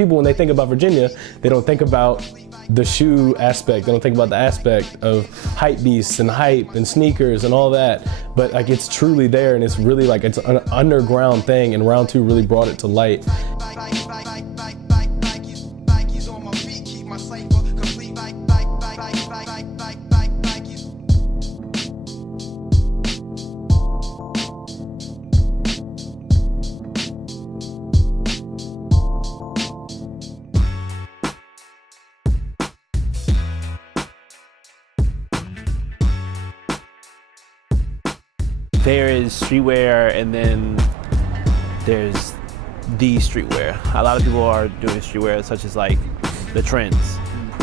people, when they think about Virginia, they don't think about the shoe aspect. They don't think about the aspect of HYPEBEAST and hype and sneakers and all that. But like, it's truly there, and it's really like, it's an underground thing, and round two really brought it to light. There is streetwear, and then there's the streetwear. A lot of people are doing streetwear, such as like the trends.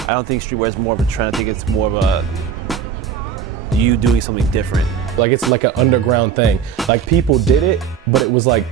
I don't think streetwear is more of a trend. I think it's more of a you doing something different. Like, it's like an underground thing. Like, people did it, but it was like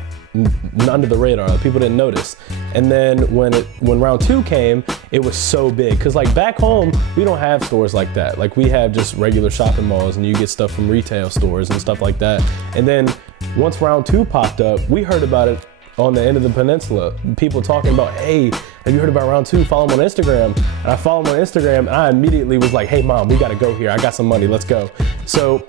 under the radar. People didn't notice. And then when round two came, it was so big. Cause like back home, we don't have stores like that. Like, we have just regular shopping malls, and you get stuff from retail stores and stuff like that. And then once round two popped up, we heard about it on the end of the peninsula. People talking about, hey, have you heard about round two? Follow him on Instagram. And I follow him on Instagram, and I immediately was like, hey mom, we gotta go here. I got some money, let's go. So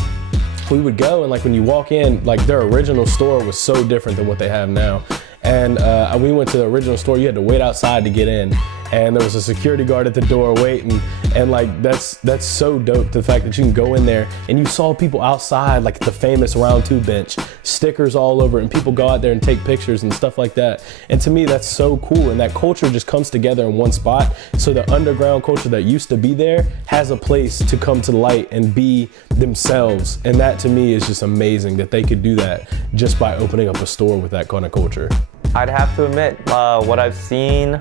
we would go, and like when you walk in, like their original store was so different than what they have now. And we went to the original store. You had to wait outside to get in, and there was a security guard at the door waiting. And like, that's so dope, the fact that you can go in there and you saw people outside, like the famous round two bench, stickers all over, and people go out there and take pictures and stuff like that. And to me, that's so cool. And that culture just comes together in one spot. So the underground culture that used to be there has a place to come to light and be themselves. And that to me is just amazing that they could do that just by opening up a store with that kind of culture. I'd have to admit, what I've seen,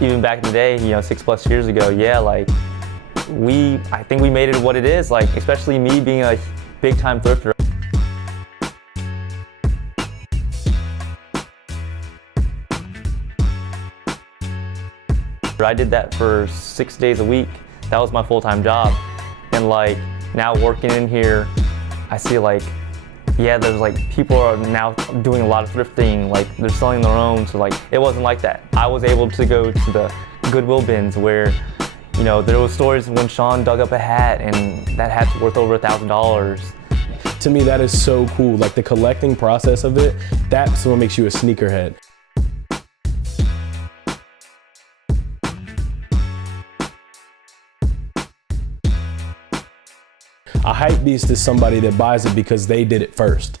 even back in the day, 6+ years ago, yeah, like I think we made it what it is, like especially me being a big time thrifter. I did that for 6 days a week. That was my full-time job. And like now working in here, I see like, yeah, there's like people are now doing a lot of thrifting, like they're selling their own. So like, it wasn't like that. I was able to go to the Goodwill bins where, there was stories when Sean dug up a hat and that hat's worth over $1,000. To me, that is so cool. Like the collecting process of it, that's what makes you a sneakerhead. A hype beast is somebody that buys it because they did it first.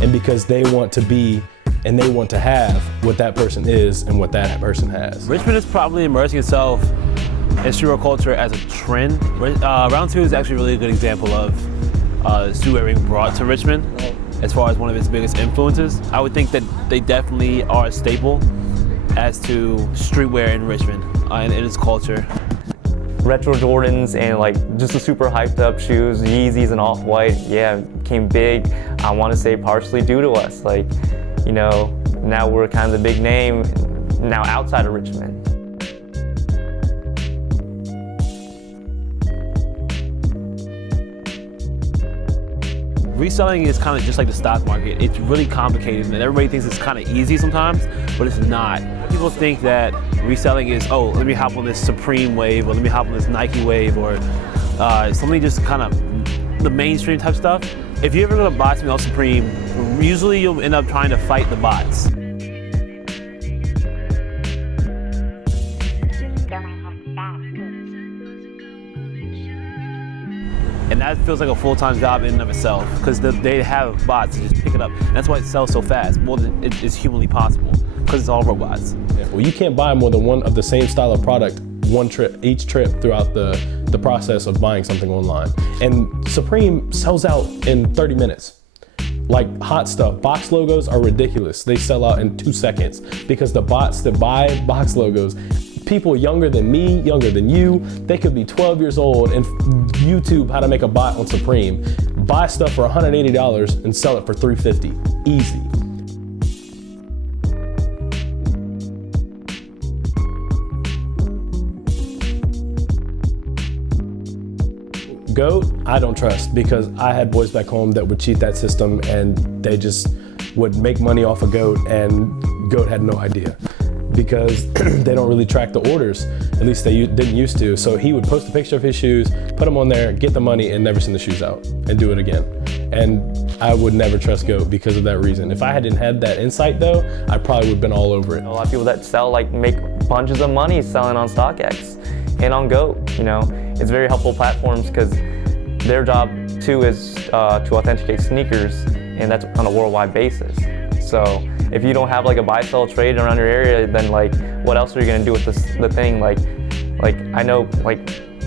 And because they want to be and they want to have what that person is and what that person has. Richmond is probably immersing itself in streetwear culture as a trend. Round two is actually a really good example of streetwear being brought to Richmond as far as one of its biggest influences. I would think that they definitely are a staple as to streetwear in Richmond and its culture. Retro Jordans and like just the super hyped up shoes, Yeezys and Off-White, yeah, became big. I want to say partially due to us. Like, now we're kind of the big name now outside of Richmond. Reselling is kind of just like the stock market. It's really complicated, and everybody thinks it's kind of easy sometimes, but it's not. People think that reselling is, oh, let me hop on this Supreme wave, or let me hop on this Nike wave, or something just kind of the mainstream type stuff. If you ever go to buy something off Supreme, usually you'll end up trying to fight the bots. And that feels like a full-time job in and of itself, because they have bots that just pick it up. And that's why it sells so fast, more than it is humanly possible, because it's all robots. Well, you can't buy more than one of the same style of product each trip throughout the process of buying something online. And Supreme sells out in 30 minutes. Like hot stuff, box logos are ridiculous. They sell out in 2 seconds because the bots that buy box logos, people younger than me, younger than you, they could be 12 years old and YouTube how to make a bot on Supreme, buy stuff for $180 and sell it for $350, easy. GOAT, I don't trust, because I had boys back home that would cheat that system and they just would make money off of GOAT, and GOAT had no idea, because they don't really track the orders. At least they didn't used to. So he would post a picture of his shoes, put them on there, get the money, and never send the shoes out, and do it again. And I would never trust GOAT because of that reason. If I hadn't had that insight though, I probably would have been all over it. A lot of people that sell make bunches of money selling on StockX and on GOAT. It's very helpful platforms because their job too is to authenticate sneakers, and that's on a worldwide basis. So if you don't have a buy-sell trade around your area, then what else are you gonna do with the thing? I know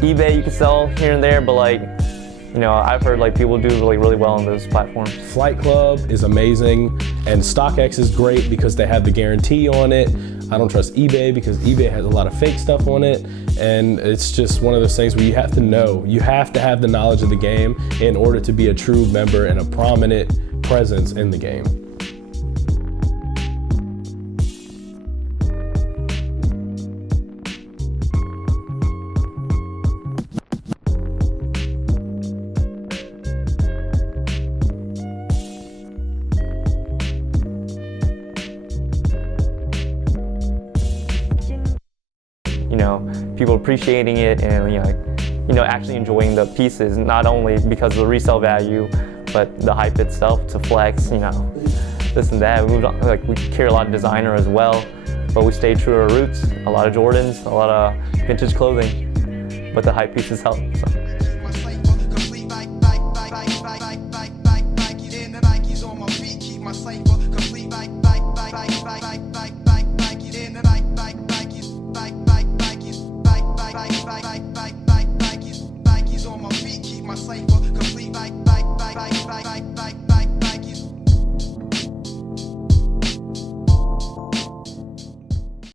eBay you can sell here and there, but I've heard people do really well on those platforms. Flight Club is amazing, and StockX is great because they have the guarantee on it. I don't trust eBay because eBay has a lot of fake stuff on it, and it's just one of those things where you have to know. You have to have the knowledge of the game in order to be a true member and a prominent presence in the game. People appreciating it and actually enjoying the pieces, not only because of the resale value, but the hype itself to flex, this and that. We moved on, we carry a lot of designer as well, but we stayed true to our roots. A lot of Jordans, a lot of vintage clothing, but the hype pieces help. So. Keep my safer, complete like